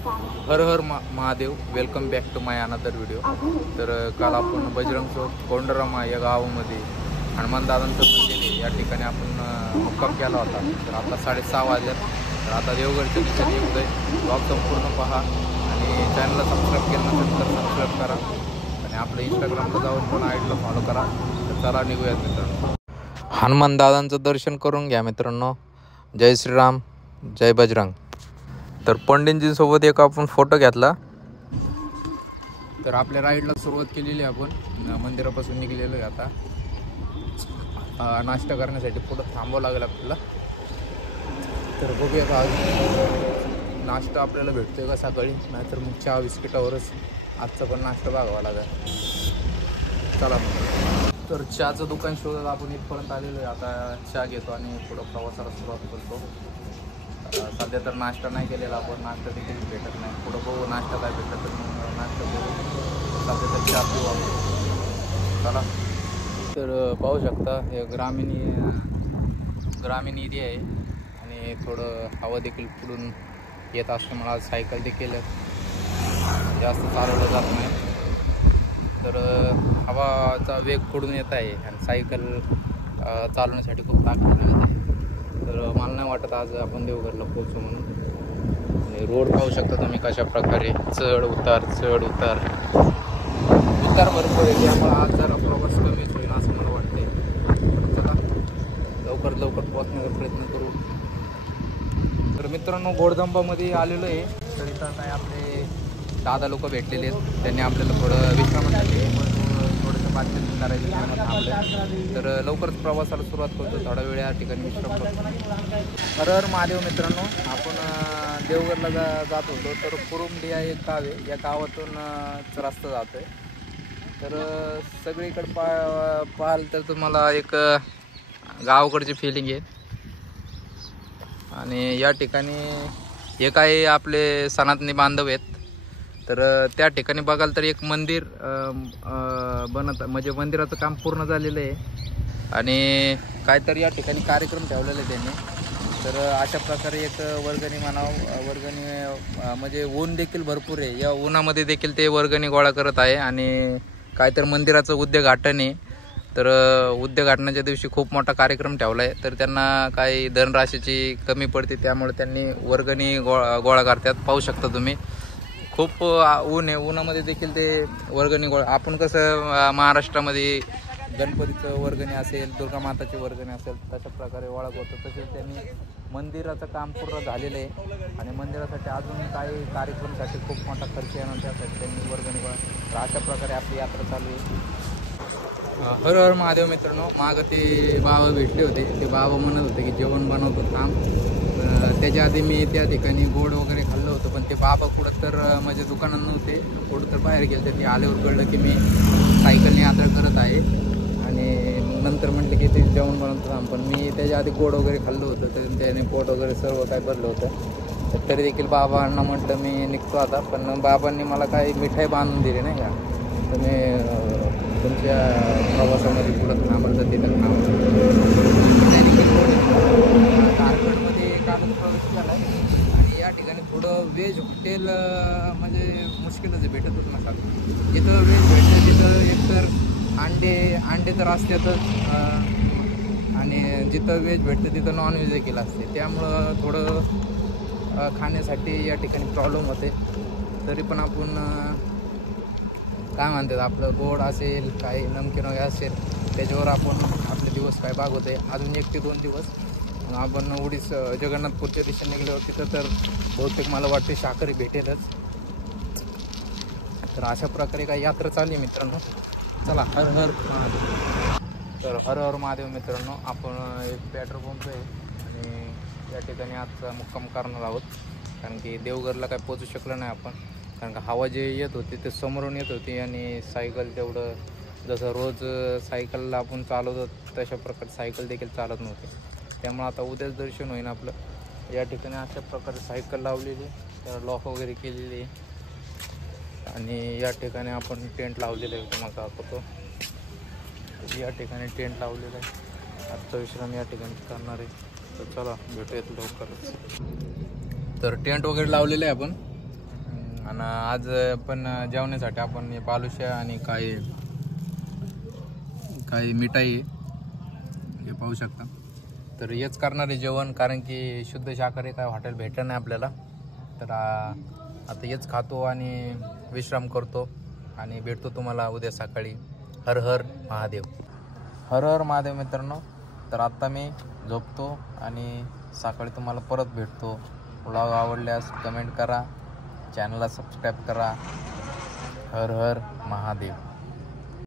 Her Har Mahadev. Welcome back to my another video. तर काल आपण बजरंग चौक कोंडरामा या गावामध्ये हनुमानदादांचं मंदिर आहे या ठिकाणी आपण मुक्काम केला होता. तर आता 6:30 वाजल्यात. तर आता देवगडच्या दिशेने येऊ दे. ब्लॉग संपूर्ण पहा आणि चॅनलला सबस्क्राईब केलं नसेल तर सबस्क्राईब करा आणि आपलं इंस्टाग्रामला जाऊन पण आयडीला फॉलो करा. तर चला निघूयात मित्रांनो. हनुमानदादांचं दर्शन करून घ्या मित्रांनो. जय श्रीराम, जय बजरंग. तर पंडितजींसोबत एक आपण फोटो घेतला. तर आपल्या राईडला सुरुवात केलेली आहे. आपण मंदिरापासून निघलेलो आहे. आता नाश्ता करण्यासाठी पुढं थांबावं लागेल आपल्याला. तर बघूया आज नाश्ता आपल्याला भेटतोय का सकाळी, नाहीतर मग चहा बिस्किटावरच आजचा पण नाश्ता बघावा लागेल. चला तर चहाचं दुकान शोधत आपण इथपर्यंत आलेलो आहे. आता चहा घेतो आणि पुढं प्रवासाला सुरुवात करतो. सध्या तर नाश्ता नाही केलेला आपण, नाश्ता देखील भेटत नाही. पुढं बघू नाश्ता काय भेटत तर मग नाश्ता करू. सध्या तर चहा पिऊ आपण. चला तर पाहू शकता हे ग्रामीण एरिया आहे आणि थोडं हवा देखील पुढून येत असतं. मला सायकल देखील जास्त चालवलं जात नाही. तर हवाचा वेग पुढून येत आहे आणि सायकल चालवण्यासाठी खूप ताकद लागते. तर मला नाही वाटत आज आपण देवघरला पोहोचू म्हणून. आणि रोड पाहू शकता तुम्ही कशा प्रकारे चढ उतार भरपूर आहे. त्यामुळे आज जरा प्रवास कमीच होईल असं मला वाटते. चला लवकर पोहोचण्याचा प्रयत्न करू. तर मित्रांनो गोडदंबामध्ये आलेलो आहे. तर इथं काय आपले दादा लोक भेटलेले आहेत. त्यांनी आपल्याला थोडं विश्रामासाठी थोडंसं बातचीत करायचं थांबलं. तर लवकरच प्रवासाला सुरुवात करतो. थोडा वेळ या ठिकाणी विश्राम करतो. हर हर महादेव मित्रांनो. आपण देवगडला जात होतो. तर कुरुंबडी या एक गाव आहे. या गावातून रस्ता जातो आहे. तर सगळीकडे पाहाल तर तुम्हाला एक गावाकडची फिलिंग आहे. आणि या ठिकाणी हे काही आपले सनातनी बांधव आहेत. तर त्या ठिकाणी बघाल तर एक मंदिर म्हणजे मंदिराचं काम पूर्ण झालेलं आहे आणि काहीतरी या ठिकाणी कार्यक्रम ठेवलेला आहे त्यांनी. तर अशा प्रकारे एक वर्गणी म्हणजे ऊन देखील भरपूर आहे. या उन्हामध्ये देखील ते वर्गणी गोळा करत आहे आणि काहीतरी मंदिराचं उद्घाटन आहे. तर उद्घाटनाच्या दिवशी खूप मोठा कार्यक्रम ठेवला आहे. तर त्यांना काही धनराशीची कमी पडते, त्यामुळे त्यांनी वर्गणी गोळा करतात. पाहू शकता तुम्ही खूप ऊन आहे. उन्हामध्ये देखील ते वर्गणी गोळा. आपण कसं महाराष्ट्रामध्ये गणपतीचं वर्गणी असेल, दुर्गा माताची वर्गणी असेल तशा प्रकारे गोळा करतो. तसेच त्यांनी मंदिराचं काम पूर्ण झालेलं आहे आणि मंदिरासाठी अजून काही कार्यक्रमासाठी खूप मोठा खर्च येणार. त्यासाठी त्यांनी वर्गणी गोळा. तर अशा प्रकारे आपली यात्रा चालू आहे. हर हर महादेव मित्रांनो. मागं ते बाबा भेटले होते. ते बाबा म्हणत होते की जेवण बनवतो थांब. त्याच्या आधी मी त्या ठिकाणी गोड वगैरे खाल्लं होतं, पण ते बाबा कुठं तर माझ्या दुकानात नव्हते. कुठं तर बाहेर गेले. त्यांनी आल्यावर कळलं की मी सायकलने यात्रा करत आहे आणि नंतर म्हटलं की ते जेवण बनवतो थांब. पण मी त्याच्या आधी गोड वगैरे खाल्लं होतं. तर त्याने पोट वगैरे सर्व काय भरलं होतं. तर तरी देखील बाबांना म्हटलं मी निघतो आता. पण बाबांनी मला काही मिठाई बांधून दिली नाही का. तर मी तुमच्या प्रवासामध्ये पुढं थांबायचं तिथं झारखंडमध्ये कालच प्रवेश केला आहे आणि या ठिकाणी थोडं व्हेज हॉटेल म्हणजे मुश्किलच भेटतच नका. जिथं व्हेज भेटतं तिथं एकतर अंडे तर असतातच आणि जिथं व्हेज भेटतं तिथं नॉनव्हेज देखील असते. त्यामुळं थोडं खाण्यासाठी या ठिकाणी प्रॉब्लेम होते. तरी पण आपण काय म्हणतात आपलं गोड असेल काही नमकीन वगैरे असेल त्याच्यावर आपण आपले दिवस काय भागवते. अजून 1 ते 2 दिवस आपण जगन्नाथपूरच्या दिशेने निघल्यावर तिथं तर बहुतेक मला वाटते शाकाहारी भेटेलच. तर अशा प्रकारे काही यात्रा चालली आहे मित्रांनो. चला हर हर महादेव. तर हर हर महादेव मित्रांनो. आपण एक पेट्रोल पंप आहे आणि या ठिकाणी आजचा मुक्काम करणार आहोत. कारण की देवघरला काय पोचू शकलो नाही आपण. कारण का हवा जे येत होती ते समोरून येत होती आणि सायकल तेवढं जसं रोज सायकलला आपण चालवतो तशा प्रकारे सायकल देखील चालत नव्हती. त्यामुळे आता उद्याच दर्शन होईन आपलं. या ठिकाणी अशा प्रकारे सायकल लावलेली, त्याला लॉक वगैरे केलेली आणि या ठिकाणी आपण टेंट लावलेलं आहे. तुम्हाला दाखवतो. या ठिकाणी टेंट लावलेलं आहे. आजचा विश्राम या ठिकाणी करणार आहे. तर चला भेटूयात लवकरच. तर टेंट वगैरे लावलेलं आहे आपण आणि आज पण जेवण्यासाठी आपण बालुशा आणि काही मिठाई हे पाहू शकता. तर हेच करणार आहे जेवण, कारण की शुद्ध शाकाहारी काय हॉटेल भेटलं नाही आपल्याला. तर आता हेच खातो आणि विश्राम करतो आणि भेटतो तुम्हाला उद्या सकाळी. हर हर महादेव. हर हर महादेव मित्रांनो. तर आत्ता मी झोपतो आणि सकाळी तुम्हाला परत भेटतो. व्लॉग आवडल्यास कमेंट करा, चॅनलला सबस्क्राईब करा. हर हर महादेव.